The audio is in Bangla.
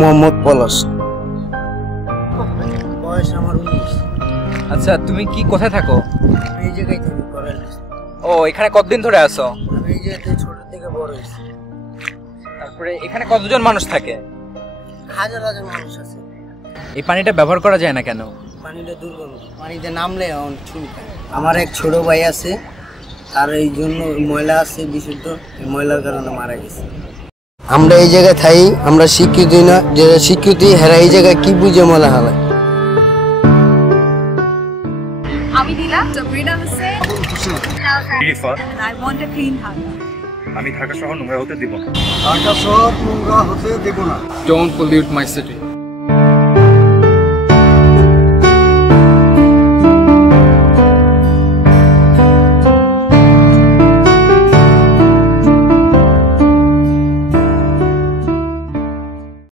মোহাম্মদ পলাশ। বয়স আমার 19। আচ্ছা, তুমি কি কোথায় থাকো? এই জায়গায় থাকি করাল। ও, এখানে কতদিন ধরে আছো? আমি এই জায়গাতে ছোট থেকে বড় হয়েছি। তারপরে এখানে কতজন মানুষ থাকে? হাজার হাজার মানুষ আছে। এই পানিটা ব্যবহার করা যায় না কেন? পানিটা দুর্গন্ধ, পানিতে নামলে চুলকায়। আমার এক ছোট ভাই আছে, আর এই জন্য ময়লা আছে বিশুদ্ধ, ময়লার কারণে মারা গেছে। আমরা এই জায়গায় থাই, আমরা স্বীকৃতি না, যে স্বীকৃতি হেরা এই জায়গায় কি বুঝে ময়লা হালায়। আমি দিলা Sabrina Hossain. I want a clean heart. আমি ঢাকা শহর নোংরা হতে দিব না। ঢাকা শহর নোংরা হতে দেব না। Don't pollute my city.